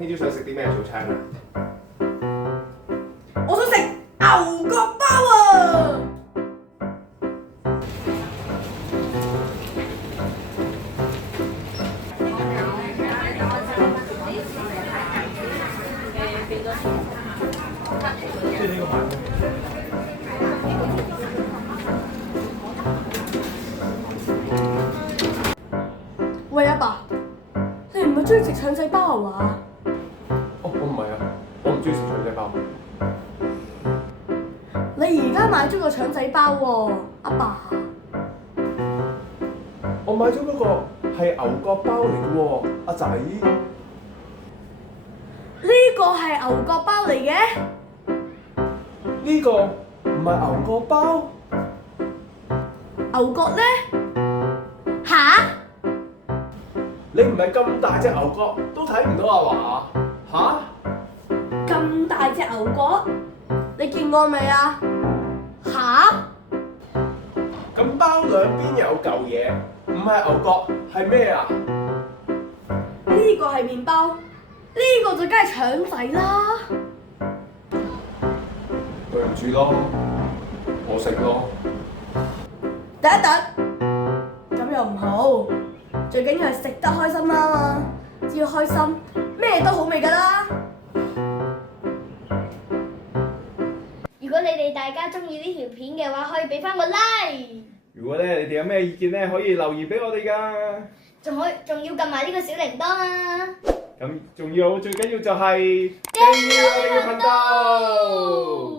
聽朝想食啲咩早餐啊？我想食牛角包啊！喂，阿爸，你唔係中意食腸仔包啊嘛？哦，我唔係啊，我唔中意食腸仔包。你而家買咗個腸仔包喎，阿爸。我買咗嗰個係牛角包嚟嘅喎，阿仔。呢個係牛角包嚟嘅？呢個唔係牛角包。牛角呢？吓？你唔係咁大隻牛角都睇唔到啊話？咁大隻牛角，你見過未啊？吓？咁包兩邊有嚿嘢，唔係牛角係咩啊？呢個係麵包，呢個就梗係腸仔啦。對唔住咯，我食咯。等一等，咁又唔好，最緊要係食得開心啦嘛。只要開心，咩都好味噶啦。如果你哋大家中意呢條片嘅話，可以俾翻個 like，如果咧你哋有咩意見咧，可以留言俾我哋㗎。仲要撳埋呢個小鈴鐺啊！咁仲要最緊要就係訂閱我哋嘅頻道。